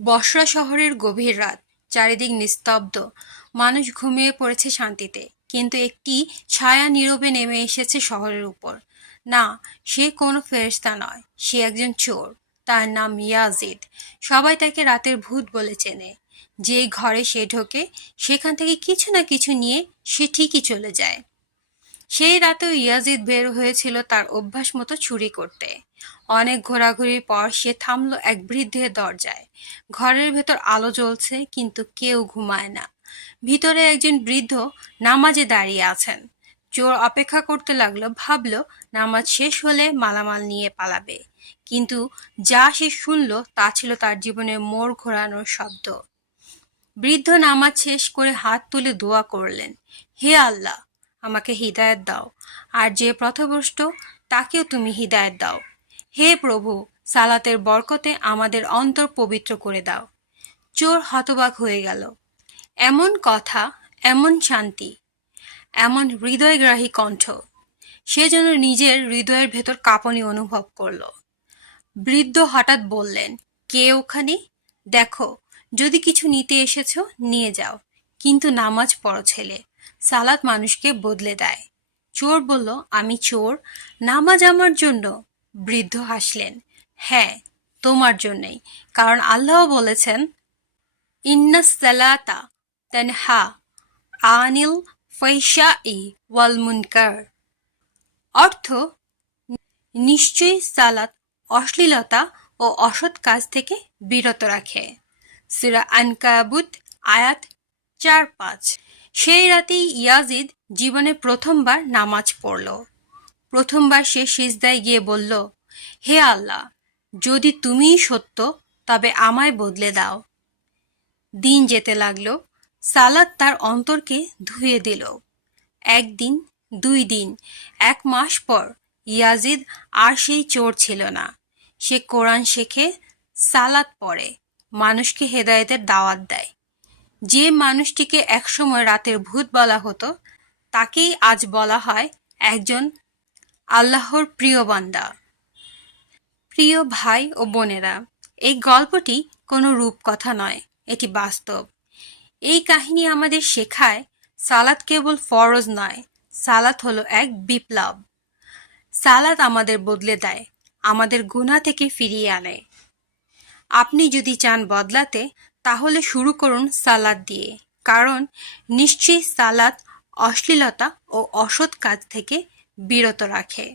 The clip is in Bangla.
বসরা শহরের গভীর রাত, চারিদিক নিস্তব্ধ, মানুষ ঘুমিয়ে পড়েছে শান্তিতে। কিন্তু একটি ছায়া নীরবে নেমে এসেছে শহরের উপর। না, সে কোনো ফেরেশতা নয়, সে একজন চোর। তার নাম ইয়াজিদ। সবাই তাকে রাতের ভূত বলে চেনে। যেই ঘরে সে ঢোকে, সেখান থেকে কিছু না কিছু নিয়ে সে ঠিকই চলে যায়। সেই রাতেও ইয়াজিদ বের হয়েছিল তার অভ্যাস মতো চুরি করতে। অনেক ঘোরাঘুরির পর সে থামলো এক বৃদ্ধের দরজায়। ঘরের ভেতর আলো জ্বলছে, কিন্তু কেউ ঘুমায় না। ভিতরে একজন বৃদ্ধ নামাজে দাঁড়িয়ে আছেন। চোর অপেক্ষা করতে লাগলো, ভাবলো নামাজ শেষ হলে মালামাল নিয়ে পালাবে। কিন্তু যা সে শুনলো তা ছিল তার জীবনের মোড় ঘোরানোর শব্দ। বৃদ্ধ নামাজ শেষ করে হাত তুলে দোয়া করলেন, হে আল্লাহ, আমাকে হিদায়াত দাও, আর যে পথভ্রষ্ট তাকেও তুমি হিদায়াত দাও। হে প্রভু, সালাতের বরকতে আমাদের অন্তর পবিত্র করে দাও। চোর হতবাক হয়ে গেল। এমন কথা, এমন শান্তি, এমন হৃদয়গ্রাহী কণ্ঠ। সে যেন নিজের হৃদয়ের ভেতর কাঁপুনি অনুভব করল। বৃদ্ধ হঠাৎ বললেন, কে ওখানে? দেখো, যদি কিছু নিতে এসেছো নিয়ে যাও, কিন্তু নামাজ পড়ো ছেলে। সালাত মানুষকে বদলে দেয়। চোর বলল, আমি চোর, নামাজ আমার জন্য? বৃদ্ধ হাসলেন, হ্যাঁ, তোমার জন্যই। কারণ আল্লাহ বলেছেন, ইন্নাস সালাতা তানহা আনিল ফাহশাই ওয়াল মুনকার। অর্থ, নিশ্চয়ই সালাত অশ্লীলতা ও অসৎ কাজ থেকে বিরত রাখে। সূরা আনকাবুত আয়াত ৪-৫। সেই রাতেই ইয়াজিদ জীবনে প্রথমবার নামাজ পড়ল। প্রথমবার সে সিজদায় গিয়ে বলল, হে আল্লাহ, যদি তুমিই সত্য তবে আমায় বদলে দাও। দিন যেতে লাগলো। সালাত তার অন্তরকে ধুয়ে দিল। একদিন, ২ দিন, ১ মাস পর ইয়াজিদ আর সেই চোর ছিল না। সে কোরআন শেখে, সালাত পড়ে, মানুষকে হেদায়েতের দাওয়াত দেয়। যে মানুষটিকে একসময় রাতের ভূত বলা হতো, তাকেই আজ বলা হয় একজন আল্লাহর প্রিয় বান্দা। প্রিয় ভাই ও বোনেরা, এই গল্পটি কোনো রূপকথা নয়, এটি বাস্তব। এই কাহিনী আমাদের শেখায়, সালাত কেবল ফরজ নয়, সালাত হলো এক বিপ্লব। সালাত আমাদের বদলে দেয়, আমাদের গুনাহ থেকে ফিরিয়ে আনে। আপনি যদি চান বদলাতে, তাহলে শুরু করুন সালাত দিয়ে। কারণ নিশ্চয়ই সালাত অশ্লীলতা ও অসৎ কাজ থেকে বিরত রাখে।